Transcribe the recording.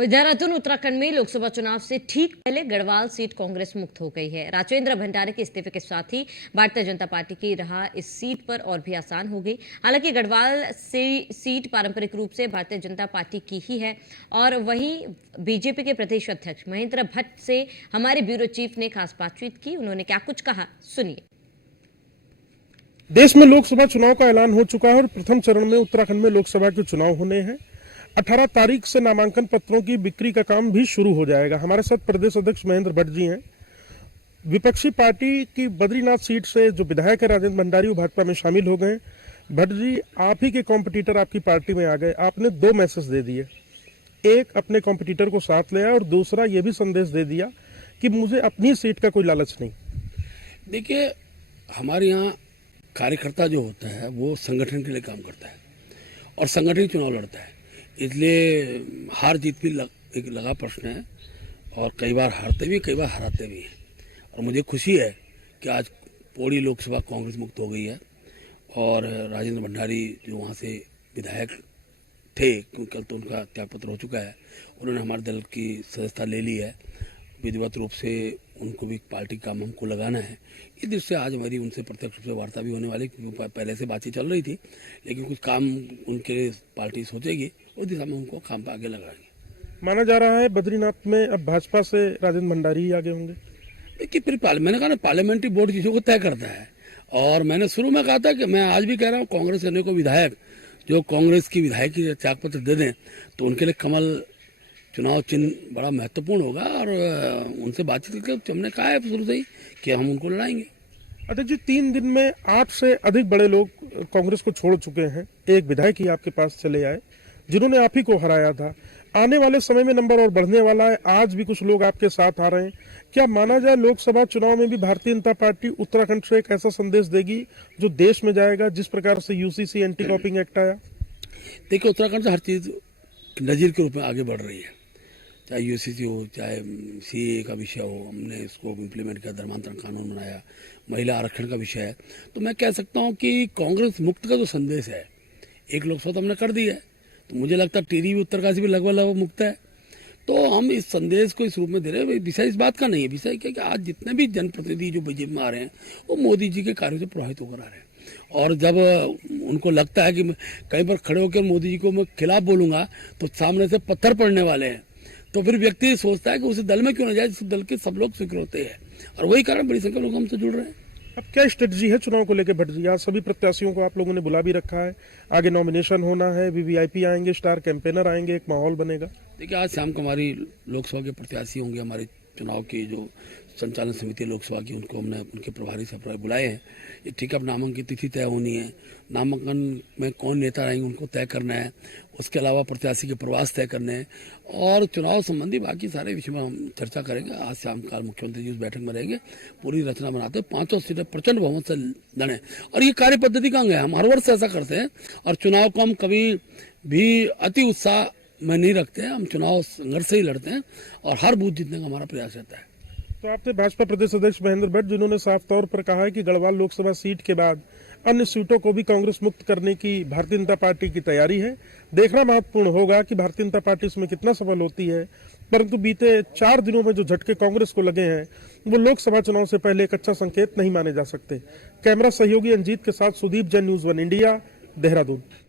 देहरादून उत्तराखंड में लोकसभा चुनाव से ठीक पहले गढ़वाल सीट कांग्रेस मुक्त हो गई है। राजेंद्र भंडारी के इस्तीफे के साथ ही भारतीय जनता पार्टी की राह इस सीट पर और भी आसान हो गई। हालांकि गढ़वाल से सीट पारंपरिक रूप से भारतीय जनता पार्टी की ही है। और वहीं बीजेपी के प्रदेश अध्यक्ष महेंद्र भट्ट से हमारे ब्यूरो चीफ ने खास बातचीत की। उन्होंने क्या कुछ कहा, सुनिए। देश में लोकसभा चुनाव का ऐलान हो चुका है और प्रथम चरण में उत्तराखंड में लोकसभा के चुनाव होने हैं। 18 तारीख से नामांकन पत्रों की बिक्री का काम भी शुरू हो जाएगा। हमारे साथ प्रदेश अध्यक्ष महेंद्र भट्ट जी हैं। विपक्षी पार्टी की बद्रीनाथ सीट से जो विधायक है राजेंद्र भंडारी, वो भाजपा में शामिल हो गए। भट्ट जी, आप ही के कॉम्पिटिटर आपकी पार्टी में आ गए। आपने दो मैसेज दे दिए, एक अपने कॉम्पिटिटर को साथ ले आया और दूसरा ये भी संदेश दे दिया कि मुझे अपनी सीट का कोई लालच नहीं। देखिए, हमारे यहाँ कार्यकर्ता जो होता है वो संगठन के लिए काम करता है और संगठन चुनाव लड़ता है, इसलिए हार जीत भी एक लगा प्रश्न है और कई बार हारते भी कई बार हराते भी हैं। और मुझे खुशी है कि आज पौड़ी लोकसभा कांग्रेस मुक्त हो गई है और राजेंद्र भंडारी जो वहाँ से विधायक थे, क्योंकि कल तो उनका त्यागपत्र हो चुका है, उन्होंने हमारे दल की सदस्यता ले ली है। विधिवत रूप से उनको भी पार्टी काम हमको लगाना है। इस दृष्टि से आज हमारी उनसे प्रत्यक्ष रूप से वार्ता भी होने वाली, क्योंकि पहले से बातचीत चल रही थी, लेकिन कुछ काम उनके पार्टी सोचेगी, उस दिशा में उनको काम पर आगे लगाएंगे। माना जा रहा है बद्रीनाथ में अब भाजपा से राजेंद्र भंडारी ही आगे होंगे। देखिए, फिर मैंने कहा ना, पार्लियामेंट्री बोर्ड चीज़ों को तय करता है। और मैंने शुरू में कहा था कि मैं आज भी कह रहा हूँ, कांग्रेस करने को विधायक जो कांग्रेस की विधायक की त्यागपत्र दे दें तो उनके लिए कमल चुनाव चिन्ह बड़ा महत्वपूर्ण होगा। और उनसे बातचीत करके हमने कहा है शुरू से ही कि हम उनको लड़ाएंगे। अध्यक्ष जी, 3 दिन में 8 से अधिक बड़े लोग कांग्रेस को छोड़ चुके हैं। एक विधायक ही आपके पास चले आए जिन्होंने आप ही को हराया था। आने वाले समय में नंबर और बढ़ने वाला है। आज भी कुछ लोग आपके साथ आ रहे हैं। क्या माना जाए लोकसभा चुनाव में भी भारतीय जनता पार्टी उत्तराखंड से एक ऐसा संदेश देगी जो देश में जाएगा, जिस प्रकार से यूसीसी एंटी कॉपिंग एक्ट आया? देखिए, उत्तराखंड से हर चीज़ नज़ीर के रूप में आगे बढ़ रही है, चाहे यूसीसी हो, चाहे सीए का विषय हो, हमने इसको इम्प्लीमेंट किया, धर्मांतरण कानून बनाया, महिला आरक्षण का विषय है। तो मैं कह सकता हूँ कि कांग्रेस मुक्त का जो संदेश है, एक लोकसभा तो हमने कर दी है, तो मुझे लगता है टिहरी भी, उत्तरकाशी भी लगभग मुक्त है। तो हम इस संदेश को इस रूप में दे रहे हैं। विषय इस बात का नहीं है, विषय क्या कि आज जितने भी जनप्रतिनिधि जो बीजेपी में आ रहे हैं वो मोदी जी के कार्यों से प्रभावित होकर आ रहे हैं। और जब उनको लगता है कि कहीं पर खड़े होकर मोदी जी को मैं खिलाफ बोलूँगा तो सामने से पत्थर पड़ने वाले हैं, तो फिर व्यक्ति सोचता है कि उस दल में क्यों ना जाए जिस दल के सब लोग स्वीकृत होते हैं। और वही कारण बड़ी संख्या लोग हमसे जुड़ रहे हैं। अब क्या स्ट्रेटजी है चुनाव को लेकर भट्ट जी? आज सभी प्रत्याशियों को आप लोगों ने बुला भी रखा है, आगे नॉमिनेशन होना है, वीवीआईपी आएंगे, स्टार कैंपेनर आएंगे, एक माहौल बनेगा। देखिए, आज शाम को हमारी लोकसभा के प्रत्याशी होंगे, हमारे चुनाव की जो संचालन समिति लोकसभा की, उनको हमने उनके प्रभारी से बुलाए हैं। ये ठीक है, अब नामांकन की तिथि तय होनी है, नामांकन में कौन नेता रहेंगे उनको तय करना है, उसके अलावा प्रत्याशी के प्रवास तय करने हैं और चुनाव संबंधी बाकी सारे विषय में हम चर्चा करेंगे। आज शाम काल मुख्यमंत्री जी उस बैठक में रहेंगे, पूरी रचना बनाते हैं, 500 सीटें प्रचंड बहुमत से लड़ें। और ये कार्य पद्धति का अंग है, हम हर वर्ष ऐसा करते हैं और चुनाव को हम कभी भी अति उत्साह में नहीं रखते हैं। हम चुनाव संघर्ष से ही लड़ते हैं और हर बूथ जीतने का हमारा प्रयास रहता है। तो आपने भाजपा प्रदेश अध्यक्ष महेंद्र भट्ट, जिन्होंने साफ तौर पर कहा है कि गढ़वाल लोकसभा सीट के बाद अन्य सीटों को भी कांग्रेस मुक्त करने की भारतीय जनता पार्टी की तैयारी है। देखना महत्वपूर्ण होगा कि भारतीय जनता पार्टी इसमें कितना सफल होती है। परंतु बीते 4 दिनों में जो झटके कांग्रेस को लगे हैं वो लोकसभा चुनाव से पहले एक अच्छा संकेत नहीं माने जा सकते। कैमरा सहयोगी अंजीत के साथ सुदीप जैन, न्यूज़ 1 इंडिया, देहरादून।